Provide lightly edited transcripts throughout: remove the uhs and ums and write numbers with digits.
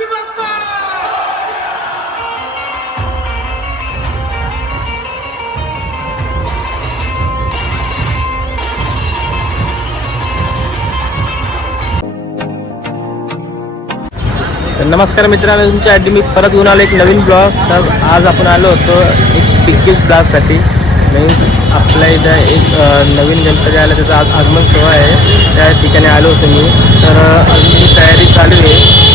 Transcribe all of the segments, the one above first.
तर नमस्कार मित्रांनो, तुमच्या आधी मी परत घेऊन आलो एक नवीन ब्लॉग. तर आज आपण आलो होतो एक पिकेज ब्लॉगसाठी. मीन्स आपल्या इथं एक नवीन गणपती आला, त्याचा आज आगमन सोहळा आहे. त्या ठिकाणी आलो होतो मी. तर अजून तयारी चालू आहे.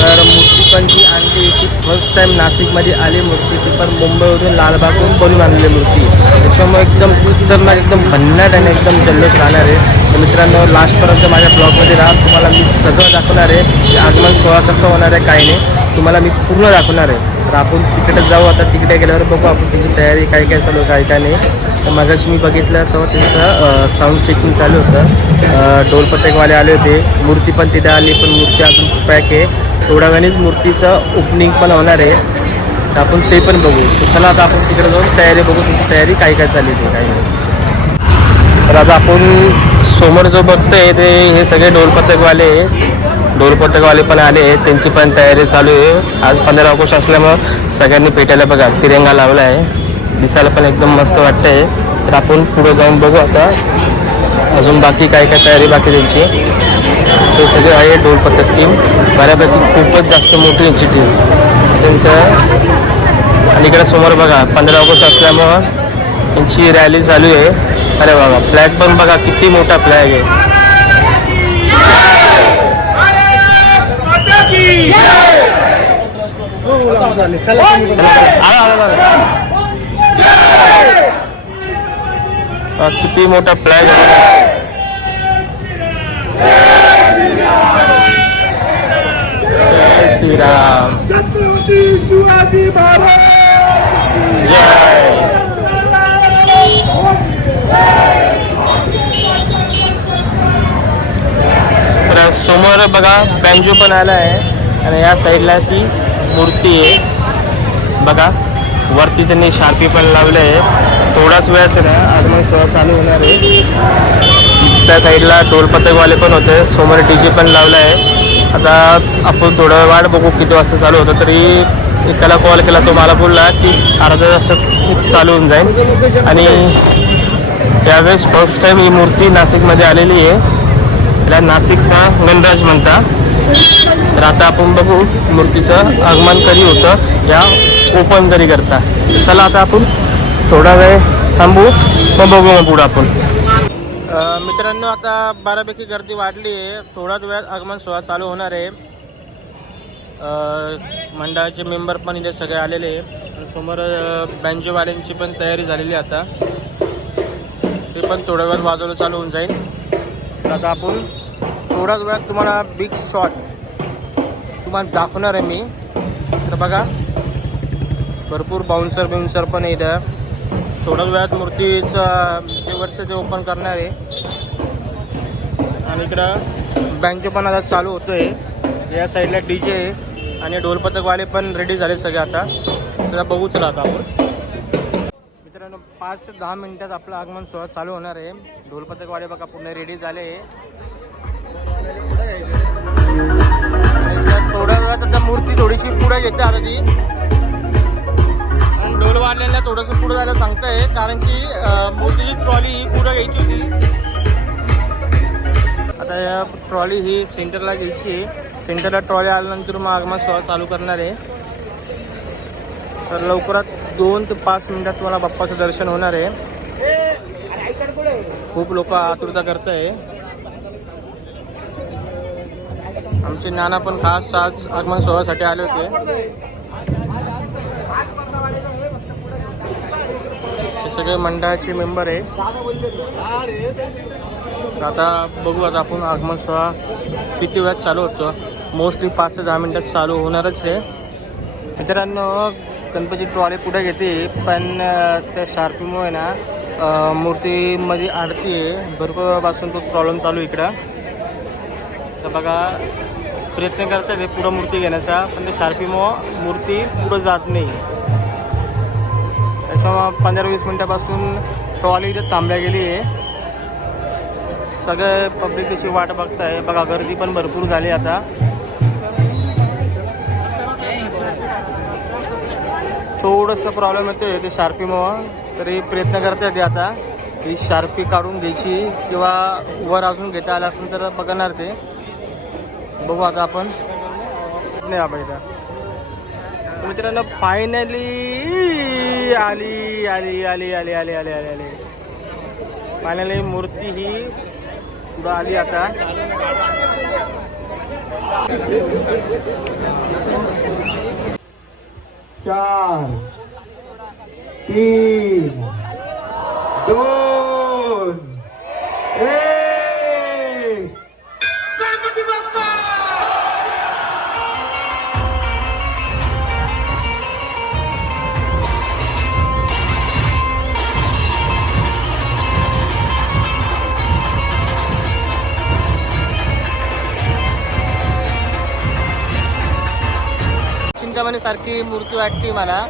तर मूर्ती पण जी आणली ती फर्स्ट टाईम नाशिकमध्ये आली मूर्ती. ती पण मुंबईवरून लालबागवरून बनवून आणलेली मूर्ती. त्याच्यामुळे एकदम खतरनाक, एकदम भन्नाट आणि एकदम जल्लोष राहणार आहे. तर मित्रांनो, लास्टपर्यंत माझ्या ब्लॉगमध्ये राहा. तुम्हाला मी सगळं दाखवणार आहे की आगमन सोहळा कसं होणार आहे, काही नाही, तुम्हाला मी पूर्ण दाखवणार आहे. तर आपण तिकडे जाऊ. आता तिकडे गेल्यावर बघू आपण तिची तयारी काय काय चालू, काय काय नाही. तर मगाशी मी बघितलं तर त्यांचं साऊंड चेकिंग चालू होतं. ढोलपथकवाले आले होते. मूर्ती पण तिथे आली, पण मूर्ती अजून पॅक आहे. थोड्या वेळानेच मूर्तीचं ओपनिंग पण होणार आहे. तर आपण ते पण बघू. तर चला आता आपण तिकडे जाऊन तयारी बघू, तुमची तयारी काय काय चालली ते काय नाही. तर आता आपण समोर जो बघतोय ते हे सगळे ढोलपथकवाले पण आले आहेत. त्यांची पण तयारी चालू आहे. आज 15 ऑगस्ट असल्यामुळं सगळ्यांनी पेटायला बघा तिरंगा लावला आहे. दिसायला पण एकदम मस्त वाटतंय. तर आपण पुढे जाऊन बघू आता अजून बाकी काय काय तयारी बाकी त्यांची. ते सगळे आहे ढोलपथक टीम. बऱ्यापैकी खूपच जास्त मोठी यांची टीम त्यांचं. आणि इकडे समोर बघा 15 ऑगस्ट असल्यामुळं त्यांची रॅली चालू आहे. अरे बघा फ्लॅग पण बघा किती मोठा फ्लॅग आहे. किती मोठा फ्लॅग आहे. जय श्रीराम, छत्रपती शिवाजी महाराज जय. तर समोर बघा बँजो पण आला आहे आणि या साईडला ती मूर्ती आहे बघा. वरती त्यांनी शार्पी पण लावले आहे. थोडाच वेळात ना आगमन सोहळा चालू होणार आहे. त्या साईडला ढोलपथकवाले पण होते. समोर डीजे पण लावला आहे. आता आपण थोडं वाट बघू किती वाजता चालू होतं. तरी एकाला कॉल केला, तो मला बोलला की अर्धा तासात चालू होऊन जाईल. आणि त्यावेळेस फर्स्ट टाईम ही मूर्ती नाशिकमध्ये आलेली आहे. त्याला नाशिकचा गणराज म्हणता. तर आता आपण बघू मूर्तीचं आगमन कधी होतं, या ओपन कधी करता. चला आता आपण थोडा वेळ थांबू, मग बघू मग पुढं आपण. मित्रांनो, आता बऱ्यापैकी गर्दी वाढली आहे. थोड्याच वेळात आगमन सोहळा चालू होणार आहे. मंडळाचे मेंबर पण इथे सगळे आलेले आहे. समोर बँजोवाल्यांची पण तयारी झालेली आहे. आता ते पण थोड्या वेळात वाजवलं चालू होऊन जाईल. तर आता आपण थोड्याच वेळात तुम्हाला बिग शॉट तुम्हाला दाखवणार आहे मी. तर बघा भरपूर बाउन्सर पण आहे इथं. थोड्याच वेळात मूर्तीचं जे वर्ष ते ओपन करणार आहे. आणि इकडं बँजो पण आता चालू होतोय. या साईडला डीजे आणि ढोलपथकवाले पण रेडी झाले सगळे. आता त्याला बघू चला आता आपण. मित्रांनो, 5 ते 10 मिनिटात आपलं आगमन सोहळा चालू होणार आहे. ढोलपथकवाले बघा पूर्ण रेडी झाले. थोड्या वेळात आता मूर्ती थोडीशी पुढे घेते आता ती. आणि ढोल वाढलेल्या थोडंसं पुढे जायला सांगताय, कारण की मूर्तीची ट्रॉली ही पुढे घ्यायची होती. आता या ट्रॉली ही सेंटरला घ्यायची. सेंटरला ट्रॉली आल्यानंतर मग आगमन सोहळा चालू करणार आहे. तर लवकरात 2 ते 5 मिनिटात तुम्हाला बाप्पाचं दर्शन होणार आहे. खूप लोक आतुरता करत आहे. आमचे नाना पण खास आज आगमन सोहळ्यासाठी आले होते. हे सगळे मंडळाचे मेंबर आहे. आता बघू आता आपण आगमन सोहळा किती वेळात चालू होतं. मोस्टली 5 ते 10 मिनिटात चालू होणारच आहे. मित्रांनो, गणपती ट्रॉली पुढे घेते, पण त्या शार्पीमुळे ना मूर्तीमध्ये आरती आहे. भरपूर पासून तो प्रॉब्लेम चालू इकडं. तर बघा प्रयत्न करतात ते पुढं मूर्ती घेण्याचा, पण ते शार्पीमुळं मूर्ती पुढं जात नाही. त्याच्यामुळं 15-20 मिनिटापासून ट्रॉली इथे थांबल्या गेली आहे. सगळे पब्लिक त्याची वाट बघताय. बघा गर्दी पण भरपूर झाली आता. थोडंसं प्रॉब्लेम येतोय ते शार्पीमुळं, तरी प्रयत्न करते ते आता ही शार्पी काढून घ्यायची किंवा वर अजून घेता आलं असेल तर बघणार ते. बघू आता आपण नाही बाबा इथं. मित्रांनो फायनली आली आली आली आली आली आली आली आली फायनली मूर्ती ही पुढं आली आता. 4 3 2 1 गणपती बाप्पा. चिंतामणी सारखी मूर्ती वाटते मला,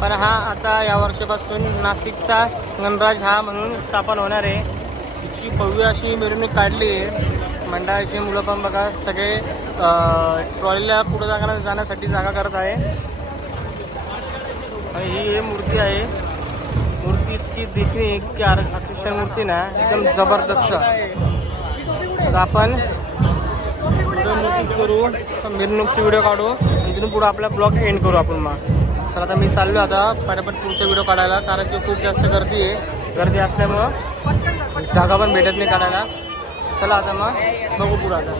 पण हा आता या वर्षापासून नाशिकचा गणराज हा म्हणून स्थापन होणार आहे. तिची भव्य अशी मिरवणूक काढली आहे. मंडळाचे मुलं पण बघा सगळे ट्रॉलीला पुढे जाण्यासाठी जागा करत आहे. आणि ही मूर्ती आहे. मूर्ती इतकी देखणी इतकी अतिशय मूर्ती ना एकदम जबरदस्त. तर आपण करू मिरवणूकची व्हिडिओ काढू आणि तिथून पुढं आपला ब्लॉग एंड करू आपण. मग चला आता मी चाललो आता पटापट पुढचा व्हिडिओ काढायला, कारण की खूप जास्त गर्दी आहे. गर्दी असल्यामुळं जागा पण भेटत नाही काढायला. चला आता मग बघू पुढं आता.